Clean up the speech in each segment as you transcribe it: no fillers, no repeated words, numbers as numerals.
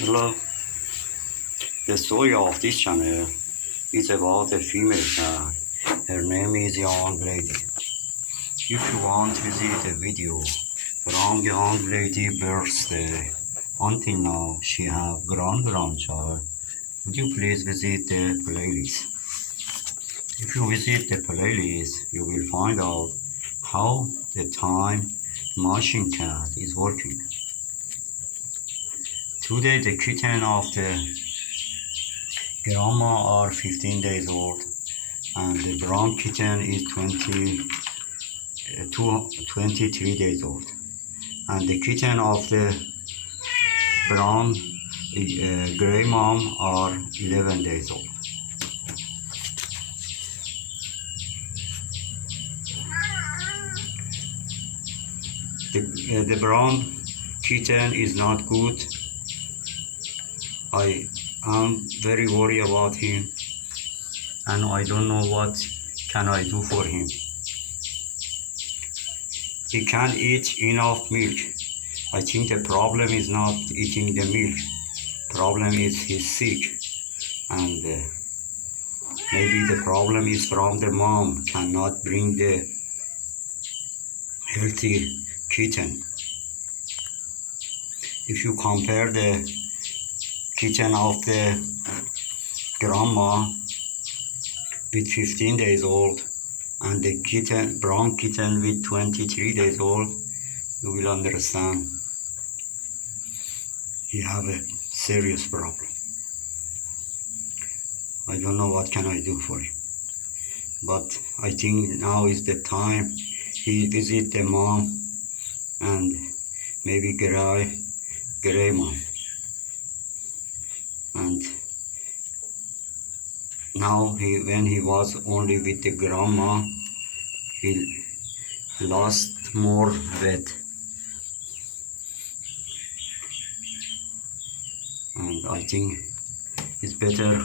Hello. The story of this channel is about a female cat. Her name is Young Lady. If you want to see the video from Young Lady birthday until now she have grandchild, would you please visit the playlist? If you visit the playlist, you will find out how the time machine cat is working. Today the kitten of the grandma are 15 days old and the brown kitten is 23 days old and the kitten of the brown gray mom are 11 days old. The brown kitten is not good. I am very worried about him and I don't know what can I do for him. He can't eat enough milk. I think the problem is not eating the milk. Problem is he's sick and maybe the problem is from the mom cannot bring the healthy kitten. If you compare the kitten of the grandma with 15 days old and the brown kitten with 23 days old, you will understand he have a serious problem. I don't know what can I do for him, but I think now is the time he visit the mom and maybe gray mom. And now when he was only with the grandma, he lost more weight. And I think it's better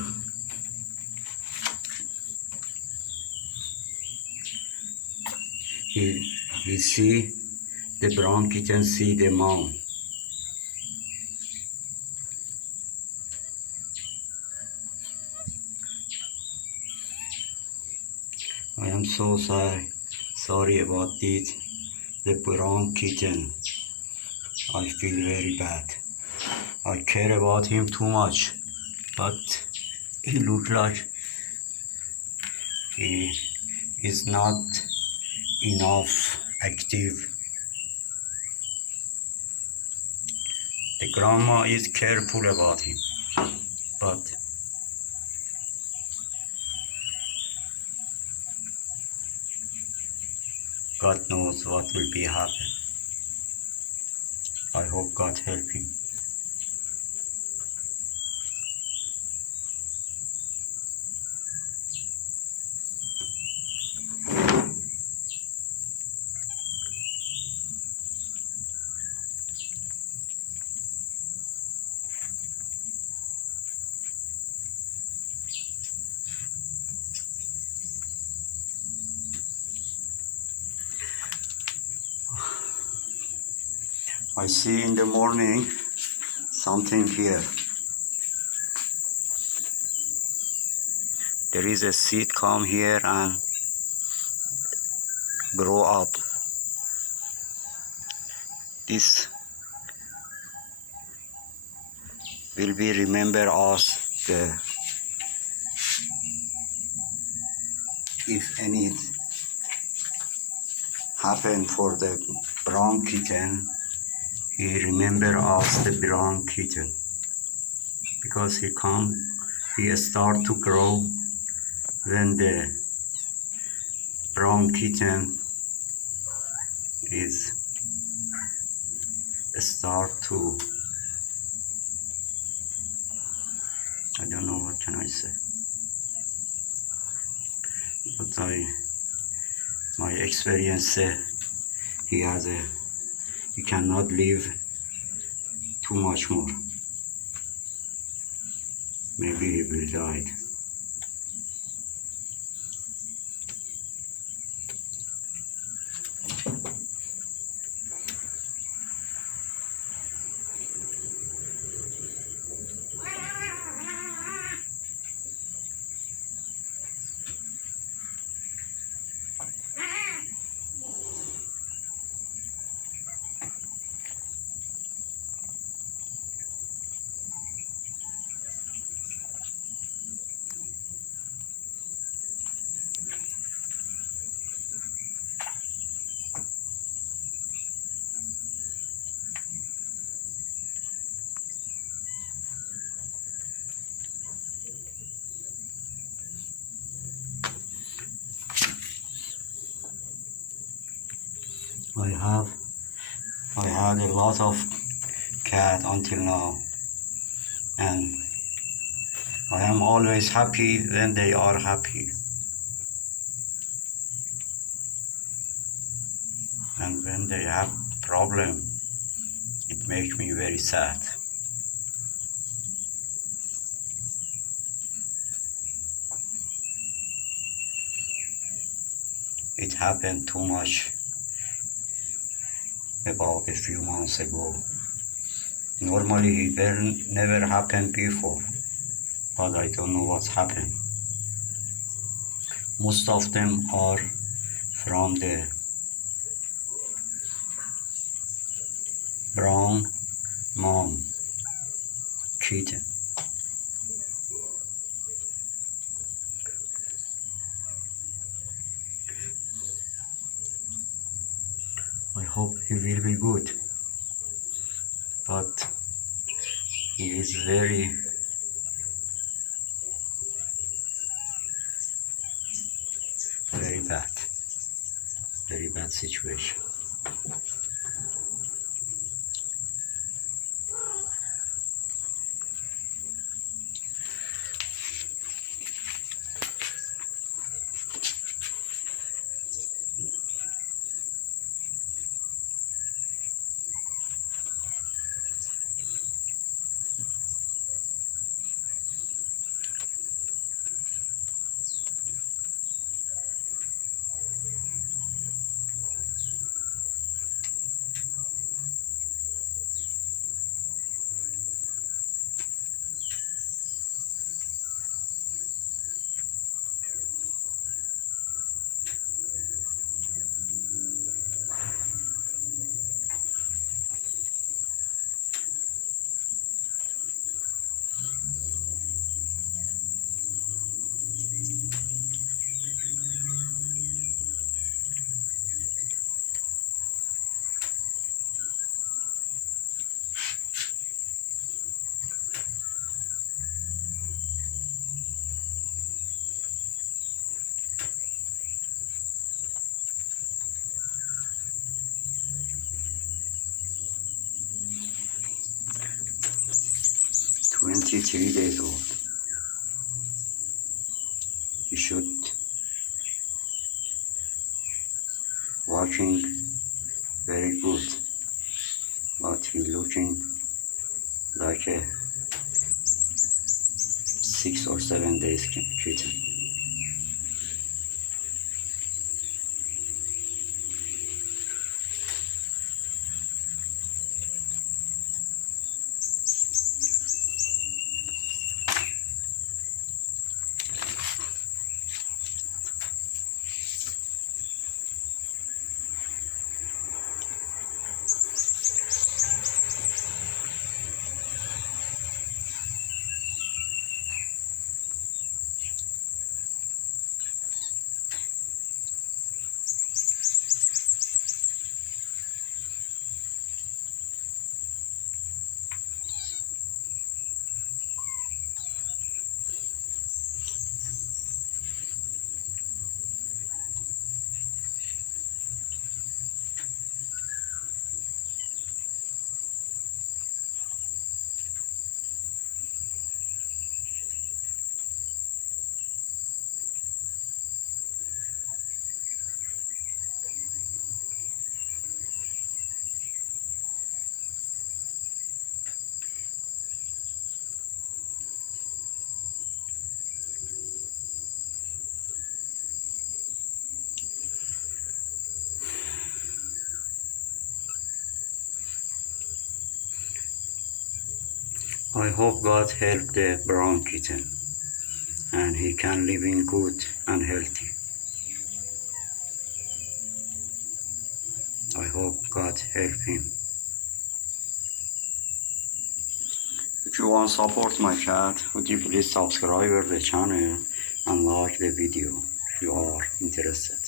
he see the brown kitten see the mom. I am so sorry about this. The brown kitten. I feel very bad. I care about him too much, but he looks like he is not enough active. The grandma is careful about him, but God knows what will be happen. I hope God help him. I see in the morning something here. There is a seed come here and grow up. This will be remember us if any happen for the brown kitten, he remember us the brown kitten because he start to grow when the brown kitten is start to, I don't know what can I say, but my experience say he cannot live too much more. Maybe he will die. I had a lot of cat until now, and I am always happy when they are happy, and when they have problem, it makes me very sad. It happened too much about a few months ago. Normally it never happened before, but I don't know what's happened. Most of them are from the brown mom kitten. I hope he will be good, but he is very very bad situation. 23 days old. He should walking very good, but he looking like a 6 or 7 days kitten. I hope God help the brown kitten and he can live in good and healthy. I hope God help him. If you want to support my cat, would you please subscribe the channel and like the video if you are interested.